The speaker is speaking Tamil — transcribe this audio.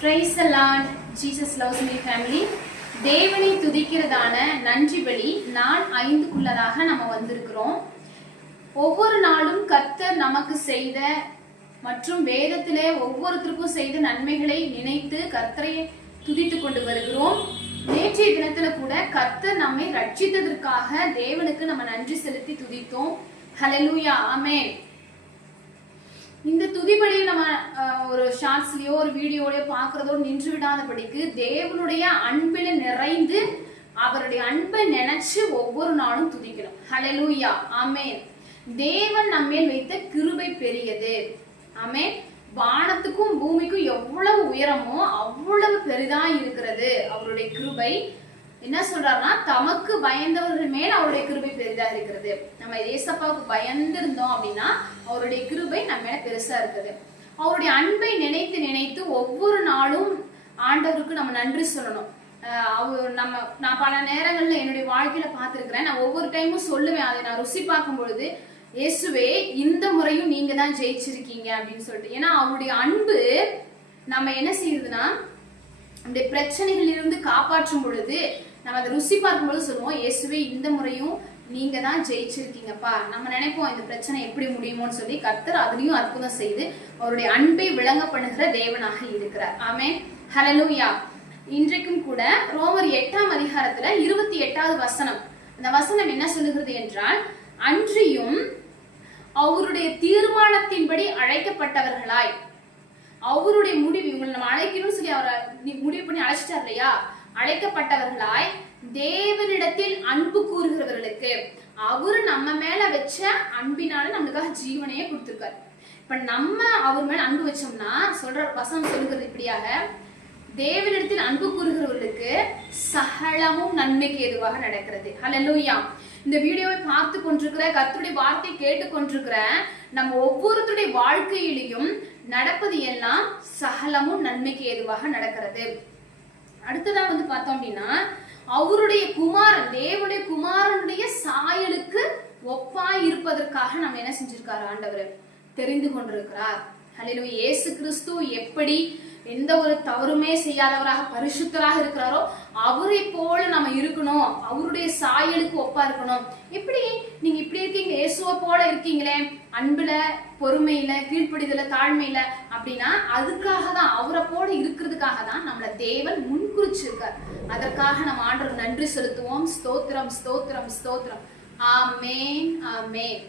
Praise the Lord. Jesus loves me family. தேவனை துதிக்கிறதான நன்றி பலி நாள் 5க்குள்ளதாக நம்ம வந்திருக்கிறோம். ஒவ்வொரு நாளும் கர்த்தர் நமக்கு செய்த மற்றும் வேதத்திலே ஒவ்வொருத்தருக்கும் செய்த நன்மைகளை நினைத்து கர்த்தரை துதித்து கொண்டு வருகிறோம். நேற்றைய தினத்துல கூட கர்த்தர் நம்மை ரட்சித்ததற்காக தேவனுக்கு நம்ம நன்றி செலுத்தி துதித்தோம். ஹல்லேலூயா, ஆமென். இந்த துதிபலியை நம்ம ஒரு ஷார்ட்ஸ்லயோ ஒரு வீடியோலயோ பாக்குறதோடு நின்று விடாதபடிக்கு தேவனுடைய அன்பில நிறைந்து அவருடைய அன்பை நினைச்சு ஒவ்வொரு நாளும் துதிக்கணும். ஹல்லேலூயா, ஆமென். தேவன் நம்மேல் வைத்த கிருபை பெரியது. ஆமென். வானத்துக்கும் பூமிக்கும் எவ்வளவு உயரமோ அவ்வளவு பெரிதா இருக்கிறது அவருடைய கிருபை. என்ன சொல்றாருன்னா, தமக்கு பயந்தவர்கள் மேல் அவருடைய கிருபை பெரிதா இருக்கிறது. நம்ம ஏசப்பாவுக்கு பயந்திருந்தோம் அப்படின்னா அவருடைய கிருபை நம்ம மேல பெருசா இருக்குது. அவருடைய அன்பை நினைத்து நினைத்து ஒவ்வொரு நாளும் ஆண்டவருக்கு நம்ம நன்றி சொல்லணும். நான் பல நேரங்கள்ல என்னுடைய வாழ்க்கையில பார்த்திருக்கிறேன். நான் ஒவ்வொரு டைமும் சொல்லுவேன், அதை நான் ருசி பார்க்கும் பொழுது, இயேசுவே இந்த முறையும் நீங்க தான் ஜெயிச்சிருக்கீங்க அப்படின்னு சொல்லிட்டு. ஏன்னா அவருடைய அன்பு நம்ம என்ன செய்யுதுன்னா, நம்முடைய பிரச்சனைகள் இருந்து காப்பாற்றும் பொழுது நம்ம அதை ருசி பார்க்கும்போது சொல்லுவோம், இயேசுவே இந்த முறையும் நீங்க தான் ஜெயிச்சிருக்கீங்கப்பா. நம்ம நினைப்போம் இந்த பிரச்சனை எப்படி முடியுமோன்னு சொல்லி. கர்த்தர் அதுலயும் அற்புதம் செய்து அவருடைய அன்பை விளங்க பண்ணுகிற தேவனாக இருக்கிறார். ஆமென், ஹல்லேலூயா. இன்றைக்கும் கூட ரோமர் 8ஆம் அதிகாரத்துல 28வது வசனம், அந்த வசனம் என்ன சொல்லுகிறது என்றால், அன்றியும் அவருடைய தீர்மானத்தின்படி அழைக்கப்பட்டவர்களாய், அவருடைய முடிவு, இவங்களை நம்ம அழைக்கணும்னு சொல்லி அவரை முடிவு பண்ணி அழைச்சிட்டார் இல்லையா, அழைக்கப்பட்டவர்களாய் தேவனிடத்தில் அன்பு கூறுகிறவர்களுக்கு அவரு நம்ம மேல வச்ச அன்பினால நம்மளுக்காக ஜீவனையே கொடுத்திருக்காரு. இப்ப நம்ம அவர் மேல அன்பு வச்சோம்னா, சொல்ற வசனம் சொல்லுகிறது இப்படியாக, தேவனிடத்தில் அன்பு கூறுகிறவர்களுக்கு சகலமும் நன்மைக்கு ஏதுவாக நடக்கிறது. ஹல்லேலூயா. இந்த வீடியோவை பார்த்து கொண்டிருக்கிற, கர்த்தருடைய வார்த்தை கேட்டு கொண்டிருக்கிற நம்ம ஒவ்வொருத்தருடைய வாழ்க்கையிலையும் நடப்பது எல்லாம் சகலமும் நன்மைக்கு ஏதுவாக நடக்கிறது. அடுத்ததா பார்த்தோம் அப்படின்னா, அவருடைய குமாரன், தேவனுடைய குமாரனுடைய சாயலுக்கு ஒப்பாய் இருப்பதற்காக நம்ம என்ன செஞ்சிருக்காரு, ஆண்டவர் தெரிந்து கொண்டிருக்கிறார். ஹல்லேலூயா. இயேசு கிறிஸ்து எப்படி எந்த ஒரு தவறுமே செய்யாதவராக பரிசுத்தராக இருக்கிறாரோ அவரை போல நம்ம இருக்கணும், அவருடைய சாயலுக்கு ஒப்பா இருக்கணும். எப்படி நீங்க இப்படி இருக்கீங்க, இயேசுவை போல இருக்கீங்களே, அன்புல, பொறுமையில, கீழ்ப்படிதல, தாழ்மையில அப்படின்னா அதுக்காக தான், அவரை போல இருக்கிறதுக்காக தான் நம்மள தேவன் முன்குறிச்சிருக்கார். அதற்காக நம்ம ஆண்டவருக்கு நன்றி செலுத்துவோம். ஸ்தோத்திரம், ஸ்தோத்திரம், ஸ்தோத்திரம். ஆமென், ஆமென்.